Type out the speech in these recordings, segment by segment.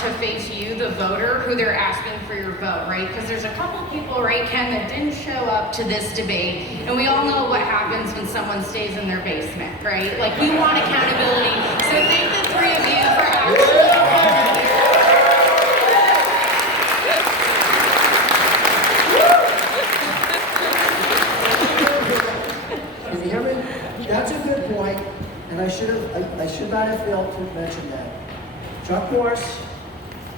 to face you, the voter, who they're asking for your vote, right? Because there's a couple people, right, Ken, that didn't show up to this debate, and we all know what happens when someone stays in their basement, right? Like, we want accountability. So thank the three of you for actually. Can you hear me? That's a good point, and I should not have failed to mention that. Chuck Norris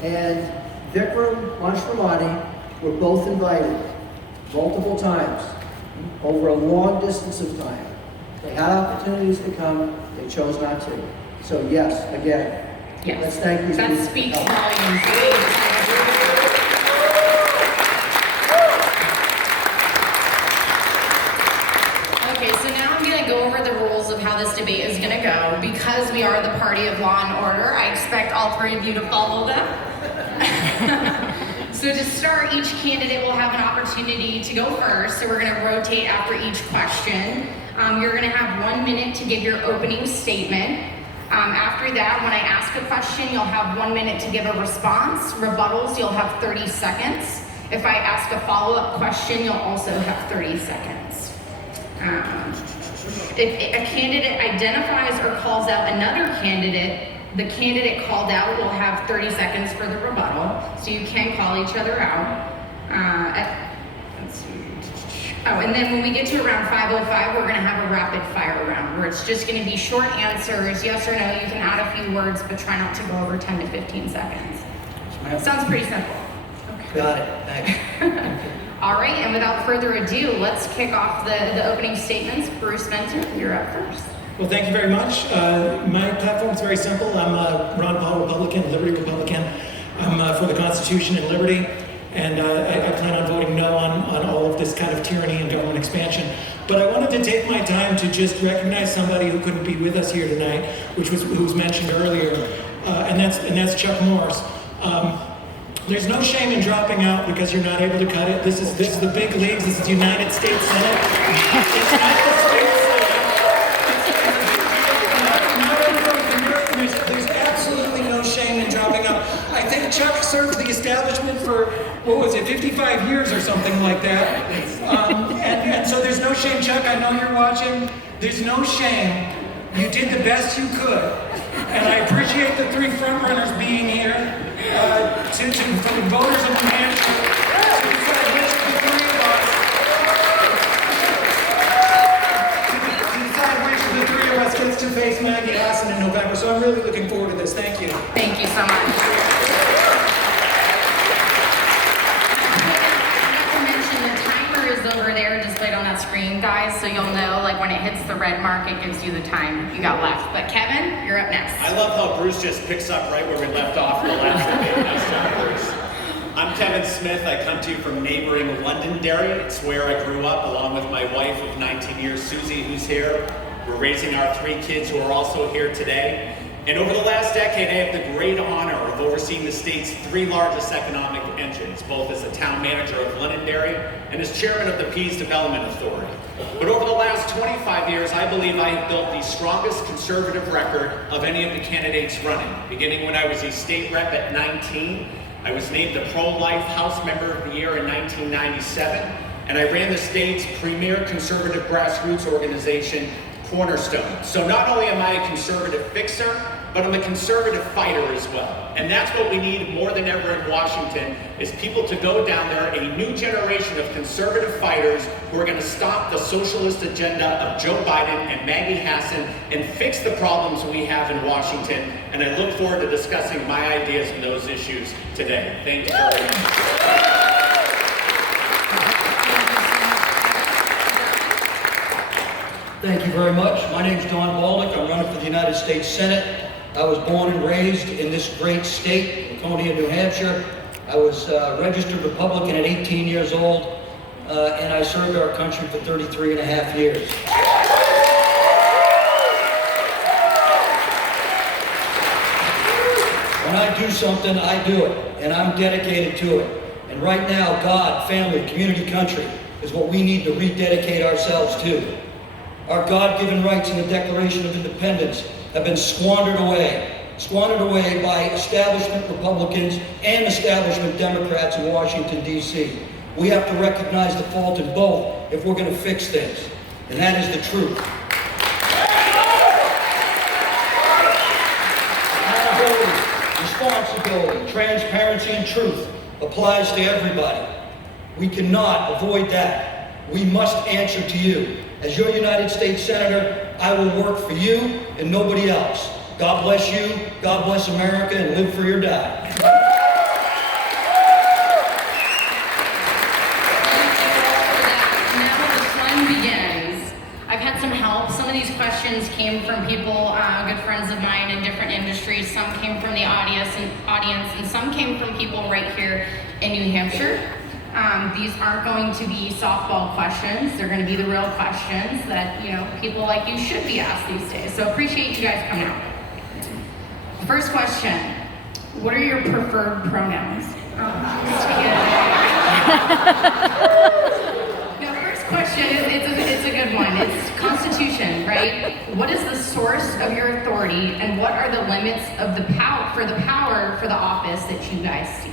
and Vikram Mashramani were both invited multiple times over a long distance of time. They had opportunities to come, they chose not to. So yes, again, let's thank these people. That speaks volumes. Okay, so now I'm going to go over the rules of how this debate is going to go. Because we are the party of law and order, I expect all three of you to follow them. So to start, each candidate will have an opportunity to go first. So we're going to rotate after each question. You're going to have 1 minute to give your opening statement. After that, when I ask a question, you'll have 1 minute to give a response. Rebuttals, you'll have 30 seconds. If I ask a follow-up question, you'll also have 30 seconds. If a candidate identifies or calls out another candidate, the candidate called out will have 30 seconds for the rebuttal, so you can call each other out. Let's see. Oh, and then when we get to around 5:05, we're going to have a rapid fire round where it's just going to be short answers, yes or no. You can add a few words, but try not to go over 10 to 15 seconds. Sounds pretty simple. Okay. Got it. Thanks. All right, and without further ado, let's kick off the opening statements. Bruce Benton, you're up first. Well, thank you very much. My platform is very simple. I'm a Ron Paul Republican, Liberty Republican. I'm for the Constitution and liberty, and I plan on voting no on all of this kind of tyranny and government expansion. But I wanted to take my time to just recognize somebody who couldn't be with us here tonight, who was mentioned earlier, and that's Chuck Norris. There's no shame in dropping out because you're not able to cut it. This is the big leagues. This is the United States Senate. It's not the state Senate. There's absolutely no shame in dropping out. I think Chuck served the establishment for, 55 years or something like that. And so there's no shame, Chuck. I know you're watching. There's no shame. You did the best you could. And I appreciate the three frontrunners being here. For the voters of New Hampshire, to decide which of the three of us, gets to face Maggie Hassan in November. So I'm really looking forward to this. Thank you. Thank you so much. Not to mention the timer is over there displayed on that screen, guys, so you'll know, like, when it hits the red mark, it gives you the time you got left. But Kevin, you're up next. I love how Bruce just picks up right where we left off in the last debate. Nice job, Bruce. I'm Kevin Smith. I come to you from neighboring Londonderry. It's where I grew up, along with my wife of 19 years, Susie, who's here. We're raising our three kids who are also here today. And over the last decade, I have the great honor of overseeing the state's three largest economic engines, both as a town manager of Londonderry and as chairman of the Pease Development Authority. But over the last 25 years, I believe I have built the strongest conservative record of any of the candidates running. Beginning when I was a state rep at 19, I was named the Pro-Life House Member of the Year in 1997, and I ran the state's premier conservative grassroots organization, Cornerstone. So not only am I a conservative fixer, but I'm a conservative fighter as well. And that's what we need more than ever in Washington, is people to go down there, a new generation of conservative fighters who are going to stop the socialist agenda of Joe Biden and Maggie Hassan and fix the problems we have in Washington. And I look forward to discussing my ideas on those issues today. Thank you very much. Thank you very much. My name is Don Baldick. I'm running for the United States Senate. I was born and raised in this great state, Laconia, New Hampshire. I was registered Republican at 18 years old, and I served our country for 33 and a half years. When I do something, I do it, and I'm dedicated to it. And right now, God, family, community, country is what we need to rededicate ourselves to. Our God-given rights in the Declaration of Independence have been squandered away. squandered away by establishment Republicans and establishment Democrats in Washington, D.C. We have to recognize the fault in both if we're going to fix things. And that is the truth. Accountability, responsibility, transparency, and truth applies to everybody. We cannot avoid that. We must answer to you. As your United States Senator, I will work for you and nobody else. God bless you, God bless America, and live free or die. Now the fun begins. I've had some help. Some of these questions came from people, good friends of mine in different industries. Some came from the audience, and some came from people right here in New Hampshire. These aren't going to be softball questions. They're going to be the real questions that, people like you should be asked these days. So appreciate you guys coming out. First question, what are your preferred pronouns? Just kidding. The first question, it's a good one. It's Constitution, right? What is the source of your authority and what are the limits of the power for the office that you guys seek?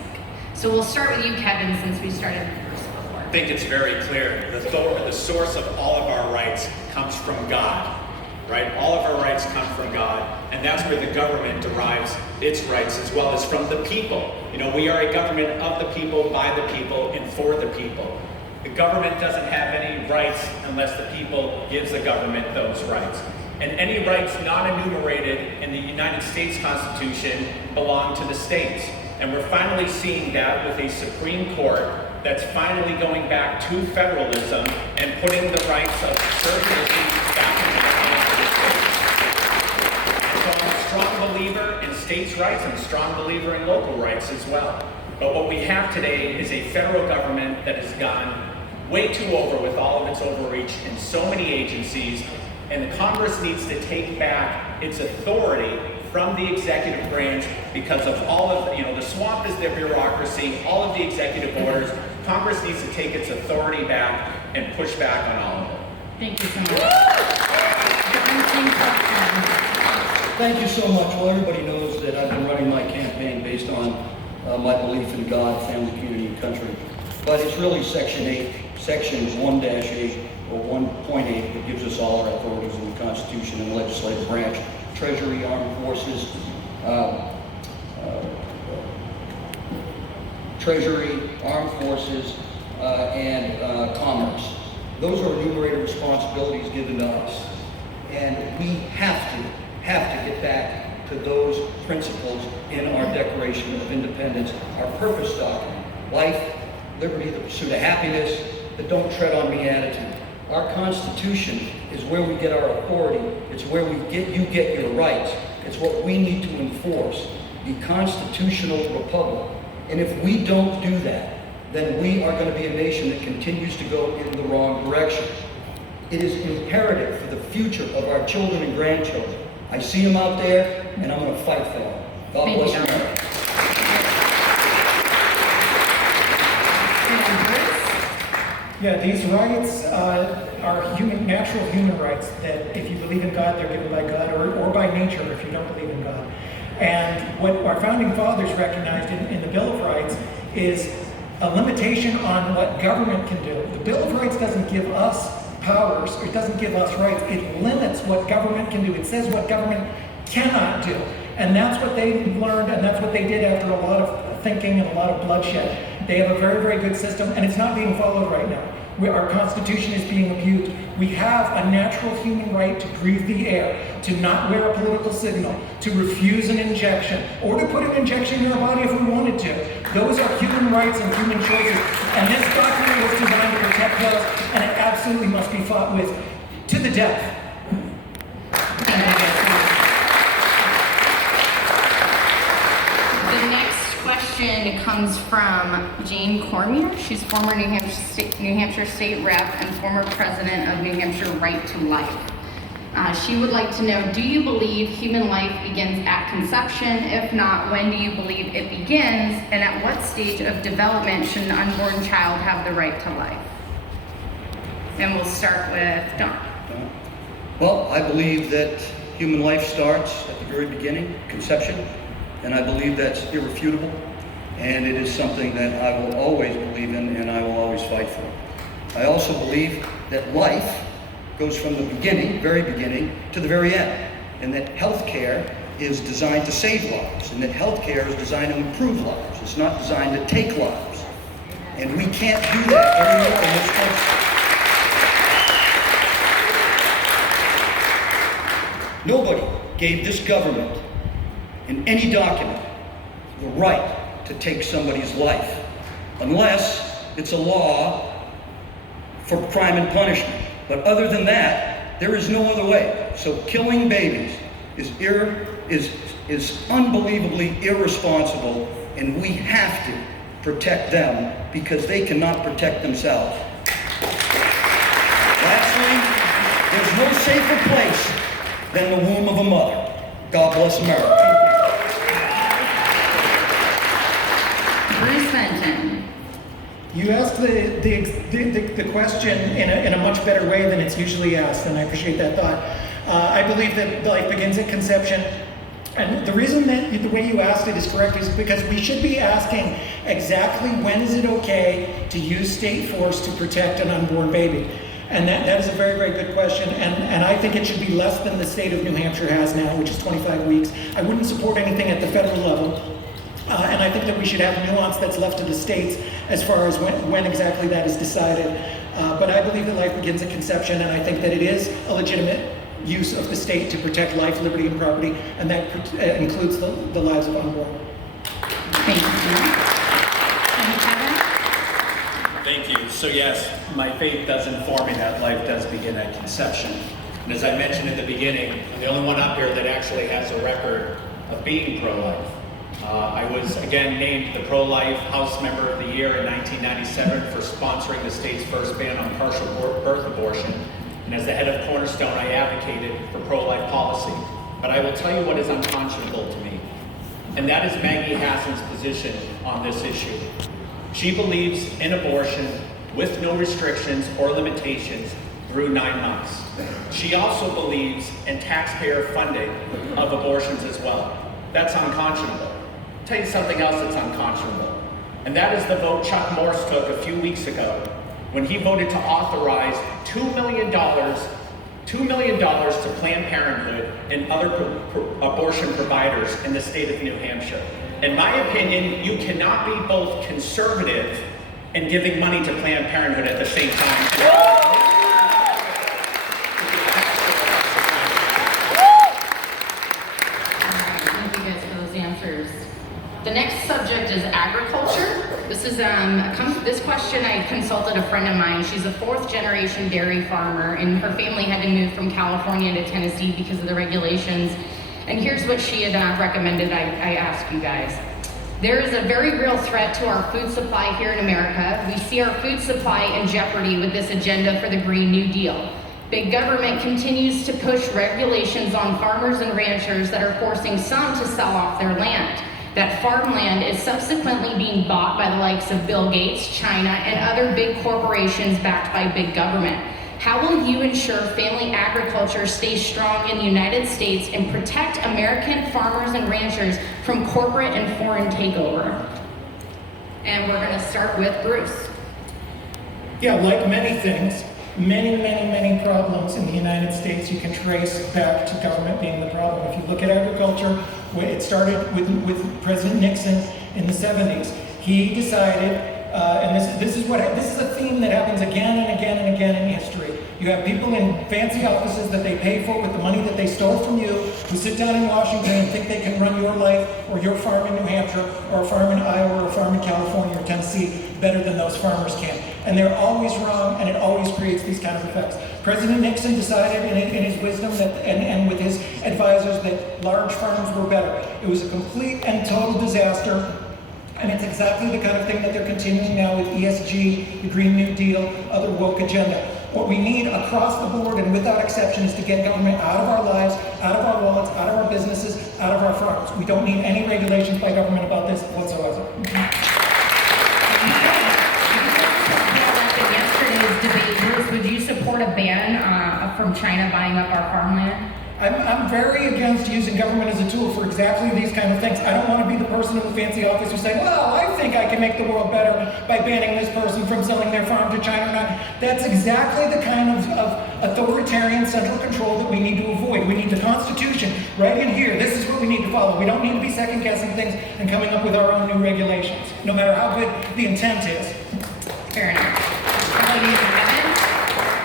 So we'll start with you, Kevin, since we started first before. I think it's very clear. The source of all of our rights comes from God, right? All of our rights come from God, and that's where the government derives its rights as well as from the people. We are a government of the people, by the people, and for the people. The government doesn't have any rights unless the people gives the government those rights. And any rights not enumerated in the United States Constitution belong to the states. And we're finally seeing that with a Supreme Court that's finally going back to federalism and putting the rights of certain issues back into the hands of the states. So I'm a strong believer in states' rights and a strong believer in local rights as well. But what we have today is a federal government that has gone way too over with all of its overreach in so many agencies, and the Congress needs to take back its authority from the executive branch because of all of the swamp is their bureaucracy, all of the executive orders. Congress needs to take its authority back and push back on all of it. Thank you so much. Thank you so much. Well, everybody knows that I've been running my campaign based on my belief in God, family, community, and country. But it's really Section 1-8, or 1.8, that gives us all our authorities in the Constitution and the legislative branch. Treasury, Armed Forces, and Commerce. Those are enumerated responsibilities given to us. And we have to get back to those principles in our Declaration of Independence, our purpose document. Life, liberty, the pursuit of happiness, the don't tread on me attitude. Our Constitution is where we get our authority. It's where you get your rights. It's what we need to enforce, the constitutional republic. And if we don't do that, then we are going to be a nation that continues to go in the wrong direction. It is imperative for the future of our children and grandchildren. I see them out there, and I'm going to fight for them. God bless America. Yeah, these rights are natural human rights that if you believe in God, they're given by God, or by nature if you don't believe in God. And what our founding fathers recognized in the Bill of Rights is a limitation on what government can do. The Bill of Rights doesn't give us powers, or it doesn't give us rights. It limits what government can do. It says what government cannot do. And that's what they learned, and that's what they did after a lot of thinking and a lot of bloodshed. They have a very, very good system, and it's not being followed right now. Our Constitution is being abused. We have a natural human right to breathe the air, to not wear a political signal, to refuse an injection, or to put an injection in our body if we wanted to. Those are human rights and human choices, and this document was designed to protect those, and it absolutely must be fought with to the death. Question comes from Jane Cormier. She's former New Hampshire State Rep and former president of New Hampshire Right to Life. She would like to know, do you believe human life begins at conception? If not, when do you believe it begins? And at what stage of development should an unborn child have the right to life? And we'll start with Don. Well, I believe that human life starts at the very beginning, conception, and I believe that's irrefutable, and it is something that I will always believe in and I will always fight for. I also believe that life goes from the beginning, very beginning, to the very end, and that healthcare is designed to save lives, and that healthcare is designed to improve lives. It's not designed to take lives. And we can't do that anymore in this country. Nobody gave this government, in any document, the right to take somebody's life, unless it's a law for crime and punishment. But other than that, there is no other way. So killing babies is unbelievably irresponsible, and we have to protect them because they cannot protect themselves. Lastly, there's no safer place than the womb of a mother. God bless America. Bruce Fenton. You asked the question in a much better way than it's usually asked, and I appreciate that thought. I believe that life begins at conception, and the reason that the way you asked it is correct is because we should be asking exactly when is it okay to use state force to protect an unborn baby. And that is a very, very good question, and I think it should be less than the state of New Hampshire has now, which is 25 weeks. I wouldn't support anything at the federal level. And I think that we should have nuance that's left to the states as far as when exactly that is decided. But I believe that life begins at conception, and I think that it is a legitimate use of the state to protect life, liberty, and property, and that includes the lives of unborn. Thank you. And Kevin? Thank you. So yes, my faith does inform me that life does begin at conception. And as I mentioned in the beginning, I'm the only one up here that actually has a record of being pro-life. I was again named the Pro-Life House Member of the Year in 1997 for sponsoring the state's first ban on partial birth abortion. And as the head of Cornerstone, I advocated for pro-life policy. But I will tell you what is unconscionable to me, and that is Maggie Hassan's position on this issue. She believes in abortion with no restrictions or limitations through 9 months. She also believes in taxpayer funding of abortions as well. That's unconscionable. I'll tell you something else that's unconscionable, and that is the vote Chuck Morse took a few weeks ago when he voted to authorize $2 million to Planned Parenthood and other abortion providers in the state of New Hampshire. In my opinion, you cannot be both conservative and giving money to Planned Parenthood at the same time. Thank you guys for those answers. The next subject is agriculture. This question I consulted a friend of mine. She's a 4th generation dairy farmer, and her family had to move from California to Tennessee because of the regulations. And here's what she had recommended I ask you guys. There is a very real threat to our food supply here in America. We see our food supply in jeopardy with this agenda for the Green New Deal. Big government continues to push regulations on farmers and ranchers that are forcing some to sell off their land. That farmland is subsequently being bought by the likes of Bill Gates, China, and other big corporations backed by big government. How will you ensure family agriculture stays strong in the United States and protect American farmers and ranchers from corporate and foreign takeover? And we're going to start with Bruce. Yeah, like many things, many problems in the United States you can trace back to government being the problem. If you look at agriculture, it started with President Nixon in the 70s. He decided, and this is a theme that happens again and again in history. You have people in fancy offices that they pay for with the money that they stole from you, who sit down in Washington and think they can run your life or your farm in New Hampshire or a farm in Iowa or a farm in California or Tennessee better than those farmers can. And they're always wrong, and it always creates these kind of effects. President Nixon decided in his wisdom that, and with his advisors, that large farms were better. It was a complete and total disaster. And it's exactly the kind of thing that they're continuing now with ESG, the Green New Deal, other woke agenda. What we need across the board and without exception is to get government out of our lives, out of our wallets, out of our businesses, out of our farms. We don't need any regulations by government about this whatsoever. Yesterday's debate, Bruce, would you support a ban from China buying up our farmland? I'm very against using government as a tool for exactly these kind of things. I don't want to be the person in the fancy office who's saying, well, I think I can make the world better by banning this person from selling their farm to China or not. That's exactly the kind of authoritarian central control that we need to avoid. We need the Constitution right in here. This is what we need to follow. We don't need to be second guessing things and coming up with our own new regulations, no matter how good the intent is. Fair enough. How about you, Kevin?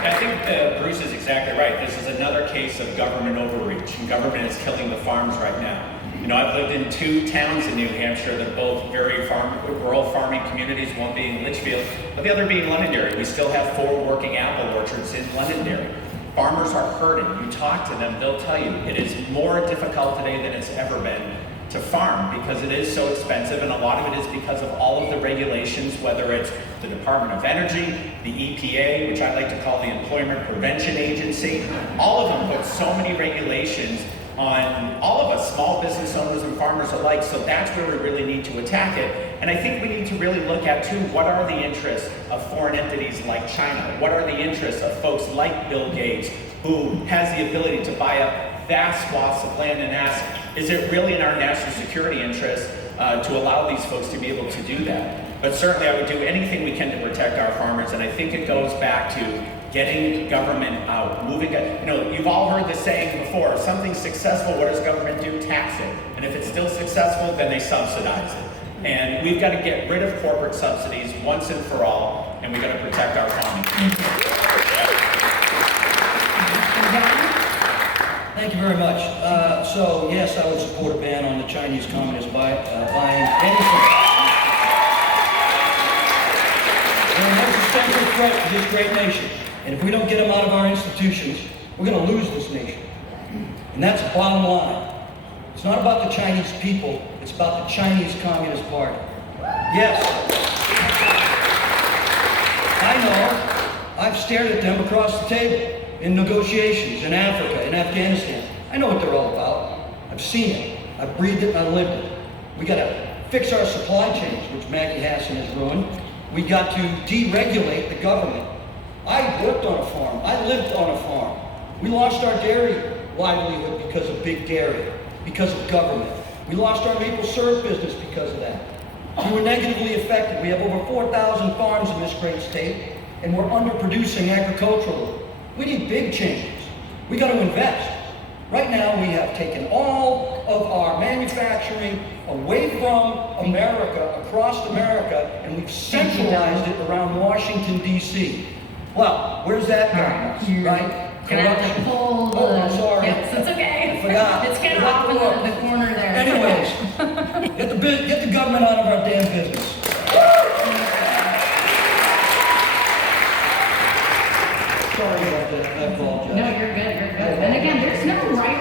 I think Bruce is exactly right. This is another case of government overreach, and government is killing the farms right now. You know, I've lived in 2 towns in New Hampshire that are both very rural farming communities, one being Litchfield, but the other being Londonderry. We still have 4 working apple orchards in Londonderry. Farmers are hurting. You talk to them, they'll tell you it is more difficult today than it's ever been to farm because it is so expensive, and a lot of it is because of all of the regulations, whether it's the Department of Energy, the EPA, which I like to call the Employment Prevention Agency. All of them put so many regulations on all of us, small business owners and farmers alike, so that's where we really need to attack it. And I think we need to really look at, too, what are the interests of foreign entities like China? What are the interests of folks like Bill Gates, who has the ability to buy up vast swaths of land and ask, is it really in our national security interest to allow these folks to be able to do that? But certainly I would do anything we can to protect our farmers, and I think it goes back to getting government out, moving it. You know, you've all heard the saying before, if something's successful, what does government do? Tax it. And if it's still successful, then they subsidize it. And we've got to get rid of corporate subsidies once and for all, and we've got to protect our farming. Thank you very much. So yes, I would support a ban on the Chinese communists buying anything. They're an existential threat to this great nation. And if we don't get them out of our institutions, we're going to lose this nation. And that's the bottom line. It's not about the Chinese people, it's about the Chinese Communist Party. Yes. I know. I've stared at them across the table in negotiations in Africa, in Afghanistan. I know what they're all about. I've seen it. I've breathed it and I lived it. We got to fix our supply chains, which Maggie Hassan has ruined. We got to deregulate the government. I worked on a farm. I lived on a farm. We lost our dairy livelihood because of big dairy, because of government. We lost our maple syrup business because of that. We were negatively affected. We have over 4,000 farms in this great state, and we're underproducing agriculturally. We need big changes. We got to invest. Right now, we have taken all of our manufacturing away from America, across America, and we've centralized it around Washington, D.C. Well, where's that going? Right? Gonna have to pull the... Oh, I'm sorry. Yes, it's okay. I forgot. It's kind of Forgot off to look. in the corner there. Anyways, get the government out of our damn business. Sorry about that. I apologize. No, you're good, you're good. And again, there's no right